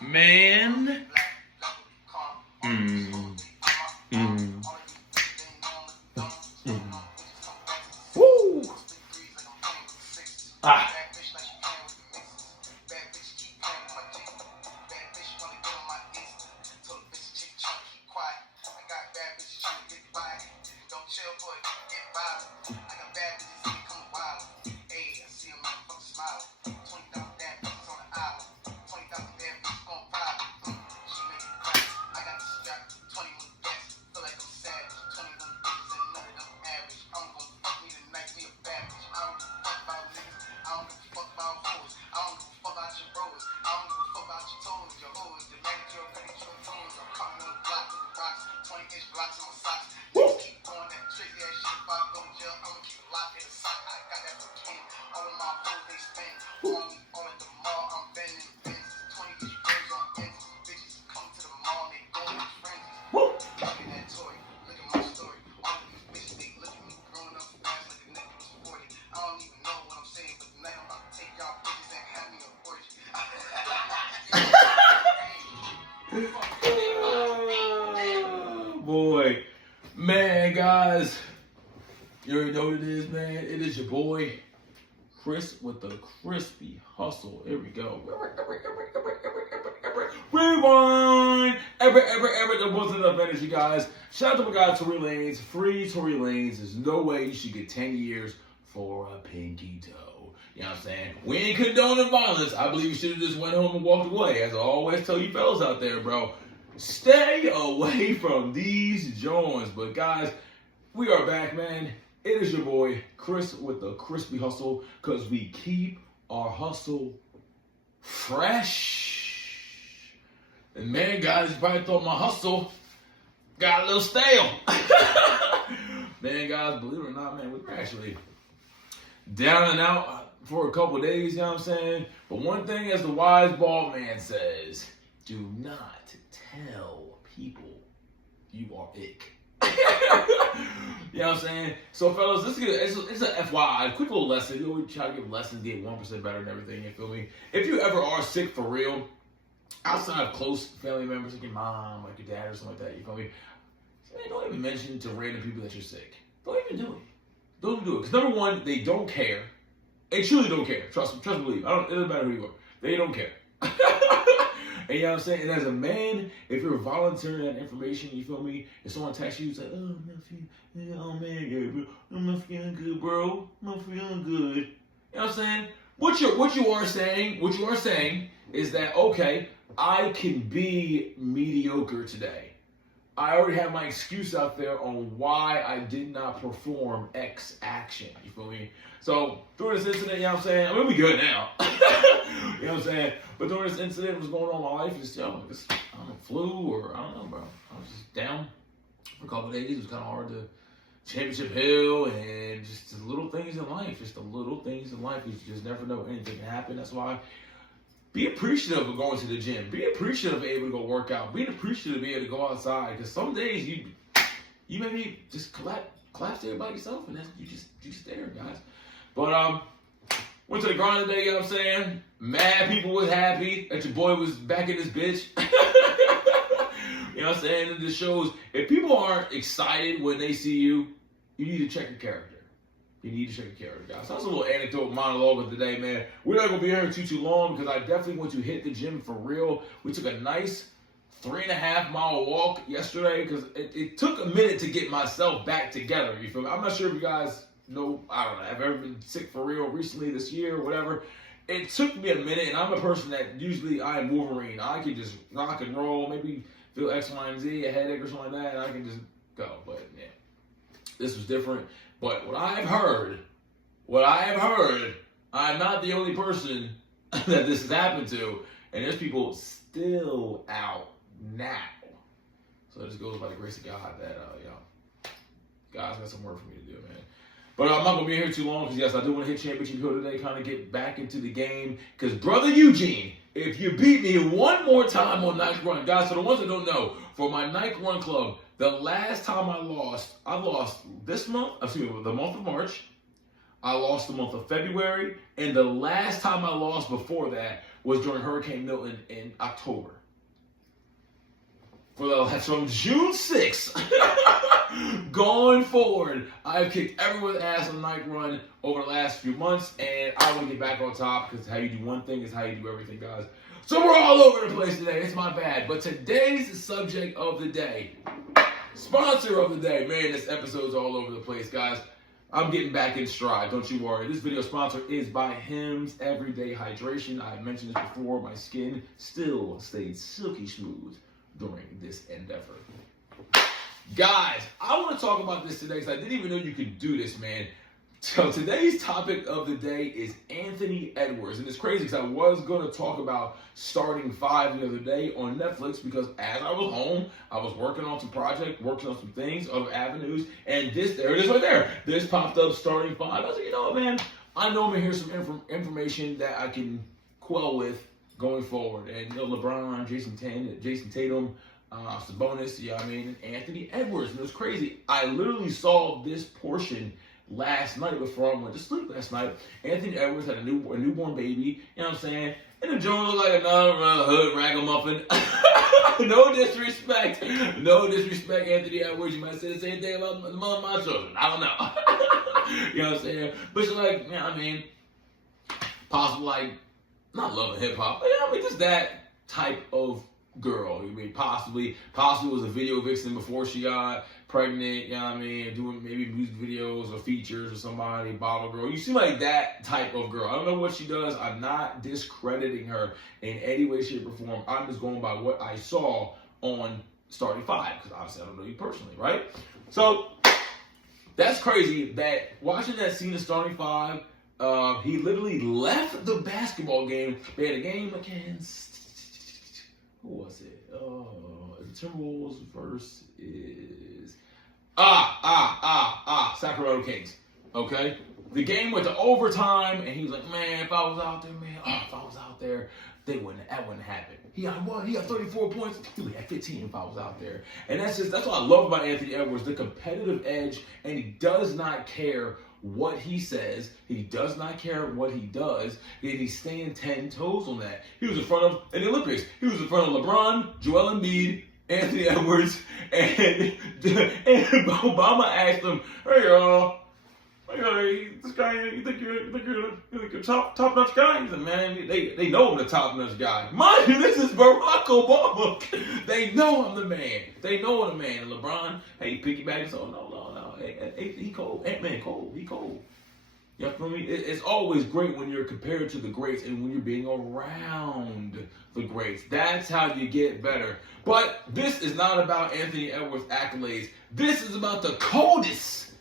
Man. Mm. Mm. Mm. Woo. Ah. Boy, man, guys, you already know what it is, man. It is your boy, Chris with the Crispy Hustle. Here we go. Rewind! There wasn't enough energy, guys. Shout out to my guy, Tory Lanez. Free Tory Lanez. There's no way you should get 10 years for a pinky toe. You know what I'm saying? We ain't condoning violence. I believe you should have just went home and walked away. As I always tell you fellas out there, bro. Stay away from these joints. But guys, we are back, man. It is your boy, Chris with the Crispy Hustle, because we keep our hustle fresh. And man, guys, you probably thought my hustle got a little stale. Man, guys, believe it or not, man, we were actually down and out for a couple of days, you know what I'm saying? But one thing, as the wise bald man says, do not tell people you are ick. You know what I'm saying? So, fellas, it's an FYI, quick little lesson. You always try to give lessons, get 1% better and everything, you feel me? If you ever are sick for real, outside of close family members like your mom, like your dad or something like that, you feel me? Man, don't even mention to random people that you're sick. Don't even do it. Don't even do it. Because number one, they don't care. They truly don't care. Trust me, believe. It doesn't matter who you are. They don't care. And you know what I'm saying? And as a man, if you're volunteering that information, you feel me? If someone texts you, it's like, oh, I'm not feeling, oh man, yeah, bro. I'm not feeling good, bro. I'm not feeling good. You know what I'm saying? What you are saying is that, okay, I can be mediocre today. I already have my excuse out there on why I did not perform X action. You feel me? So, through this incident, you know what I'm saying? I mean, we good now. You know what I'm saying? But during this incident, what was going on in my life, it's, I don't know, flu or I don't know, bro. I was just down for a couple of days. It was kind of hard to Championship Hill and just the little things in life. Just the little things in life. You just never know anything can happen. That's why be appreciative of going to the gym. Be appreciative of being able to go work out. Be appreciative of being able to go outside. Because some days you maybe just collapse there by yourself, and that's you just there, guys. But went to the grind today, you know what I'm saying? Mad people was happy that your boy was back in this bitch. You know what I'm saying? It just shows if people aren't excited when they see you, you need to check your character. You need to check your character, guys. So that's a little anecdote monologue of the day, man. We're not going to be here too long because I definitely want to hit the gym for real. We took a nice 3.5 mile walk yesterday because it took a minute to get myself back together. You feel me? I'm not sure if you guys know, I don't know, I've ever been sick for real recently this year or whatever. It took me a minute, and I'm a person that usually I am Wolverine. I can just rock and roll, maybe feel X, Y, and Z, a headache or something like that, and I can just go. But yeah, this was different. But what I have heard, I'm not the only person that this has happened to, and there's people still out now. So it just goes by the grace of God that, God's got some work for me to do, man. But I'm not going to be here too long because, yes, I do want to hit Championship Hill today, kind of get back into the game. Because, Brother Eugene, if you beat me one more time on Nike Run, guys, for the ones that don't know, for my Nike Run Club, the last time I lost this month, the month of March. I lost the month of February. And the last time I lost before that was during Hurricane Milton in October. From June 6th going forward, I've kicked everyone's ass on the night run over the last few months, and I want to get back on top because how you do one thing is how you do everything, guys. So we're all over the place today. It's my bad. But today's subject of the day, sponsor of the day. Man, this episode's all over the place, guys. I'm getting back in stride. Don't you worry. This video sponsor is by Hims Everyday Hydration. I mentioned this before. My skin still stayed silky smooth during this endeavor. Guys, I want to talk about this today because I didn't even know you could do this, man. So today's topic of the day is Anthony Edwards. And it's crazy because I was going to talk about Starting 5 the other day on Netflix because as I was home, I was working on some project, working on some things, other avenues, and there it is right there. This popped up, Starting 5. I was like, you know what, man? I know I'm going to hear some information that I can quell with going forward. And you know, LeBron, Jason Tatum, Sabonis, you know what I mean, and Anthony Edwards. And it was crazy. I literally saw this portion last night before I went to sleep last night. Anthony Edwards had a newborn baby, you know what I'm saying? And the joint looked like another hood ragamuffin. No disrespect, Anthony Edwards. You might say the same thing about the mother of my children. I don't know. You know what I'm saying? But she's like, you know what I mean? Possible, like, not loving hip hop, but yeah, I mean, just that type of girl. I mean, possibly was a video vixen before she got pregnant, you know what I mean, doing maybe music videos or features or somebody, bottle girl. You seem like that type of girl. I don't know what she does. I'm not discrediting her in any way, shape, or form. I'm just going by what I saw on Starting 5, because obviously I don't know you personally, right? So that's crazy that watching that scene of Starting 5, he literally left the basketball game. They had a game against, who was it? The Timberwolves versus Sacramento Kings. Okay? The game went to overtime, and he was like, man, if I was out there, that wouldn't happen. He got 34 points. He would have 15 if I was out there. And that's what I love about Anthony Edwards, the competitive edge, and he does not care what he says. He does not care what he does, and he's staying 10 toes on that. He was in front of, in the Olympics, he was in front of LeBron, Joel Embiid, Anthony Edwards, and Obama asked him, hey, this guy, you think you're top-notch guy? He's like, man, they know I'm the top-notch guy. Mind you, this is Barack Obama. They know I'm the man. They know I'm the man. And LeBron, hey, piggyback, so no. Hey, he cold. Ant-Man cold. He cold. You feel me? It's always great when you're compared to the greats and when you're being around the greats. That's how you get better. But this is not about Anthony Edwards' accolades. This is about the coldest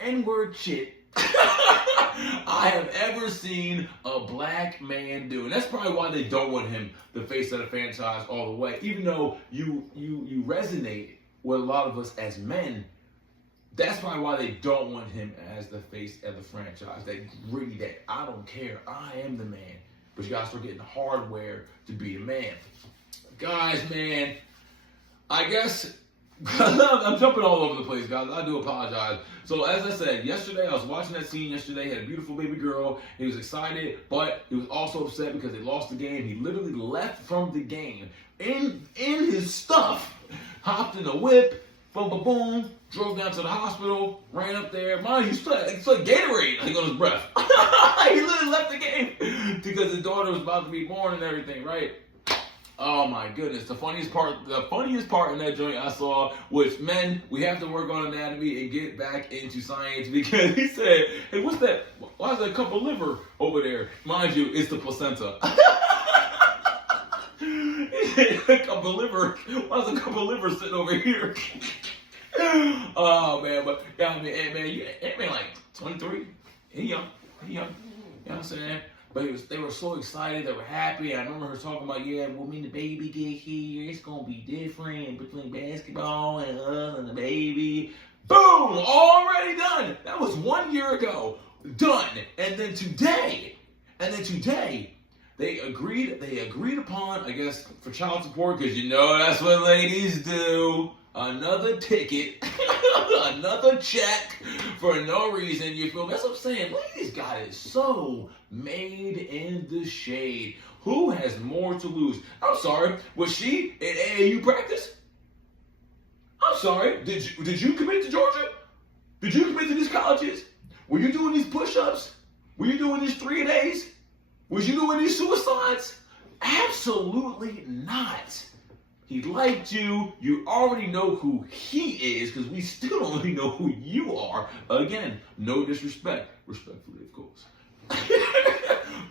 N-word shit I have ever seen a black man do. And that's probably why they don't want him the face of the franchise all the way. Even though you resonate with a lot of us as men, that's probably why they don't want him as the face of the franchise. That I don't care. I am the man. But you gotta start getting the hardware to be the man. Guys, man, I guess I'm jumping all over the place, guys. I do apologize. So as I said, yesterday, I was watching that scene yesterday. He had a beautiful baby girl. He was excited, but he was also upset because they lost the game. He literally left from the game in his stuff, hopped in a whip, boom, drove down to the hospital, ran up there. Mind you, it's like Gatorade, like on his breath. He literally left the game because his daughter was about to be born and everything, right? Oh my goodness, the funniest part in that joint I saw was, men, we have to work on anatomy and get back into science, because he said, hey, what's that? Why is there a cup of liver over there? Mind you, it's the placenta. A cup of liver. Why is a cup of liver sitting over here? Oh man, but yeah, I mean, Ant-Man like 23. He young. You know what I'm saying? But they were so excited, they were happy. I remember her talking about, yeah, well, when the baby get here, it's gonna be different between basketball and us and the baby. Boom! Already done. That was 1 year ago. Done. And then today, they agreed upon, I guess, for child support, because you know that's what ladies do. another ticket, another check for no reason. You feel me? That's what I'm saying. Ladies got it so made in the shade. Who has more to lose? I'm sorry. Was she in AAU practice? I'm sorry. Did you commit to Georgia? Did you commit to these colleges? Were you doing these push-ups? Were you doing these 3-a-days? Was you doing these suicides? Absolutely not. He liked you. You already know who he is, because we still don't really know who you are. Again, no disrespect. Respectfully, of course.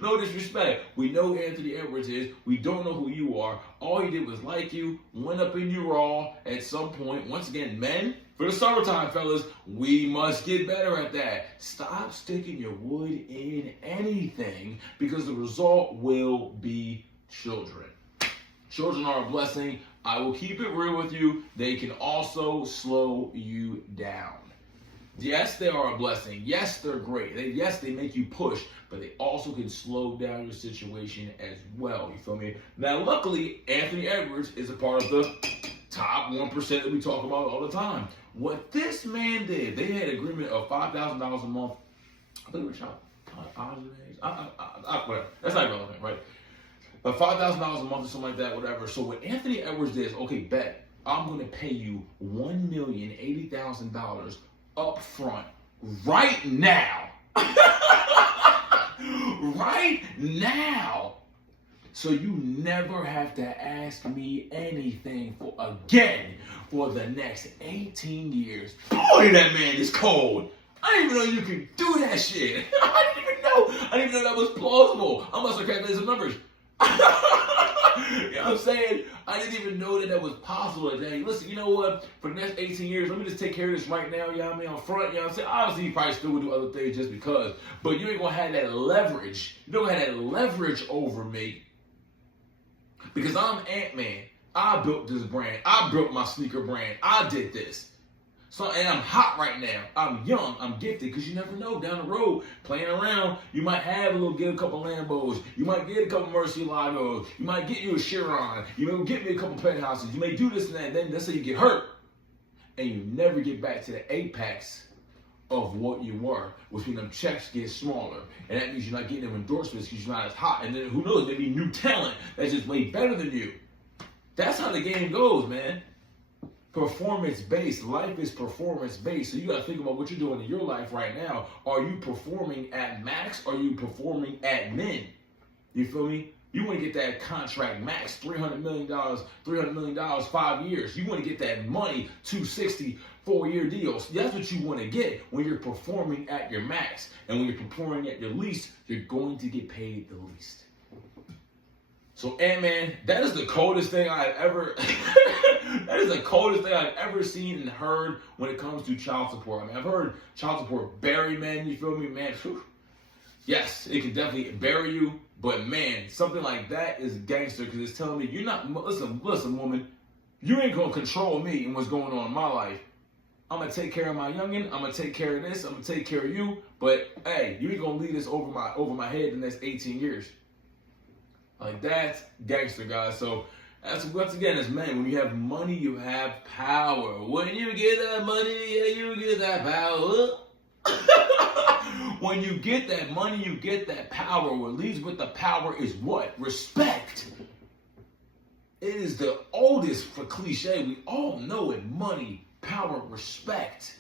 No disrespect. We know who Anthony Edwards is. We don't know who you are. All he did was like you, went up in you raw at some point. Once again, men, for the summertime, fellas, we must get better at that. Stop sticking your wood in anything, because the result will be children. Children are a blessing. I will keep it real with you. They can also slow you down. Yes, they are a blessing. Yes, they're great. Yes, they make you push, but they also can slow down your situation as well. You feel me? Now, luckily, Anthony Edwards is a part of the top 1% that we talk about all the time. What this man did, they had an agreement of $5,000 a month. I think we were trying whatever. That's not relevant, right? But $5,000 a month or something like that, whatever. So what Anthony Edwards did is, okay, bet I'm going to pay you $1,080,000 up front right now. Right now. So you never have to ask me anything again for the next 18 years. Boy, that man is cold. I didn't even know you could do that shit. I didn't even know that was plausible. I must have calculated some numbers. You know what I'm saying? I didn't even know that was possible today. Listen, you know what? For the next 18 years, let me just take care of this right now, you know what I mean, on front, you know what I'm saying? Obviously, you probably still would do other things just because, but you ain't gonna have that leverage. You don't have that leverage over me, because I'm Ant-Man. I built this brand. I built my sneaker brand. I did this. So, and I'm hot right now. I'm young. I'm gifted, because you never know. Down the road, playing around, you might get a couple Lambos. You might get a couple Murcielagos. You might get you a Chiron. You may get me a couple penthouses. You may do this and that. Then let's say you get hurt, and you never get back to the apex of what you were, which means them checks get smaller. And that means you're not getting them endorsements because you're not as hot. And then who knows, there be new talent that's just way better than you. That's how the game goes, man. Performance-based. Life is performance-based. So you got to think about what you're doing in your life right now. Are you performing at max? Are you performing at min? You feel me? You want to get that contract max, $300 million, 5 years. You want to get that money, 260, 4-year deals. That's what you want to get when you're performing at your max. And when you're performing at your least, you're going to get paid the least. So, Ant-Man, that is the coldest thing I've ever that is the coldest thing I've ever seen and heard when it comes to child support. I mean, I've heard child support bury men, you feel me, man? Whew. Yes, it can definitely bury you, but man, something like that is gangster, because it's telling me you're not, listen, woman, you ain't gonna control me and what's going on in my life. I'm gonna take care of my youngin', I'm gonna take care of this, I'm gonna take care of you, but hey, you ain't gonna leave this over my head the next 18 years. Like, that's gangster, guys. So that's, once again, as men, when you have money, you have power. When you get that money, yeah, you get that power. When you get that money, you get that power. What leads with the power is what? Respect. It is the oldest for cliche. We all know it. Money, power, respect.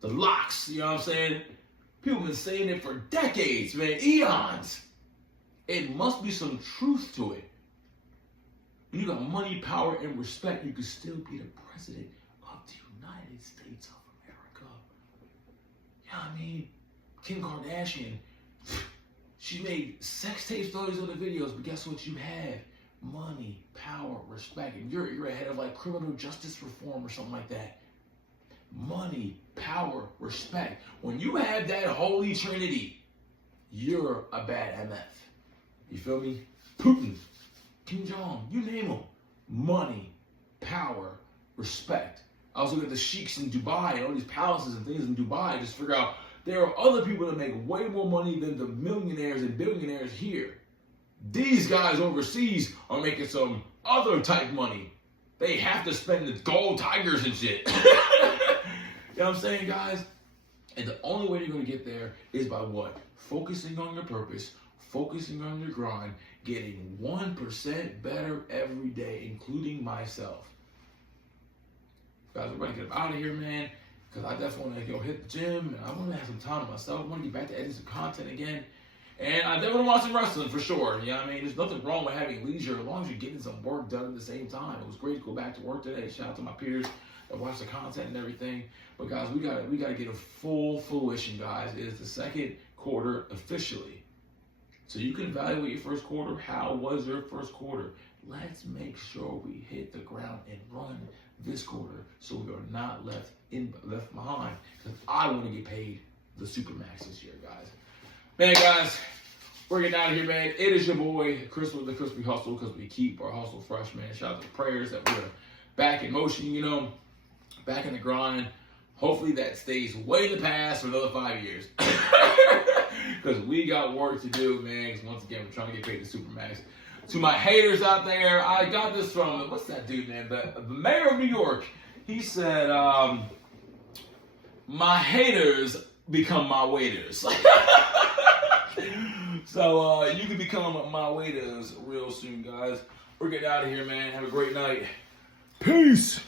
The locks, you know what I'm saying? People have been saying it for decades, man, eons. It must be some truth to it. When you got money, power, and respect, you can still be the president of the United States of America. You know what I mean? Kim Kardashian, she made sex tapes, stories, other videos, but guess what you have? Money, power, respect. And you're ahead of like criminal justice reform or something like that. Money, power, respect. When you have that holy trinity, you're a bad MF. You feel me? Putin, Kim Jong, you name them. Money, power, respect. I was looking at the sheiks in Dubai and all these palaces and things in Dubai, just figure out there are other people that make way more money than the millionaires and billionaires here. These guys overseas are making some other type money. they have to spend the gold tigers and shit. You know what I'm saying, guys? And the only way you're going to get there is by what? Focusing on your purpose, focusing on your grind, getting 1% better every day, including myself. Guys, we're going to get out of here, man, because I definitely want to go hit the gym, and I want to have some time to myself. I want to get back to editing some content again. And I definitely want some wrestling for sure. You know what I mean? There's nothing wrong with having leisure as long as you're getting some work done at the same time. It was great to go back to work today. Shout out to my peers that watch the content and everything. But guys, we gotta get a full fruition, guys. It is the second quarter officially. So you can evaluate your first quarter. How was your first quarter? Let's make sure we hit the ground and run this quarter so we are not left behind. Because I want to get paid the Supermax this year, guys. Man, guys, we're getting out of here, man. It is your boy, Chris with the Crispy Hustle, because we keep our hustle fresh, man. Shout out to prayers that we're back in motion, you know, back in the grind. Hopefully that stays way in the past for another 5 years. Because we got work to do, man. Because once again, we're trying to get paid the Supermax. To my haters out there, I got this from, what's that dude, man? The mayor of New York. He said, my haters become my waiters. So you can become my waiters real soon, guys. We're getting out of here, man. Have a great night. Peace.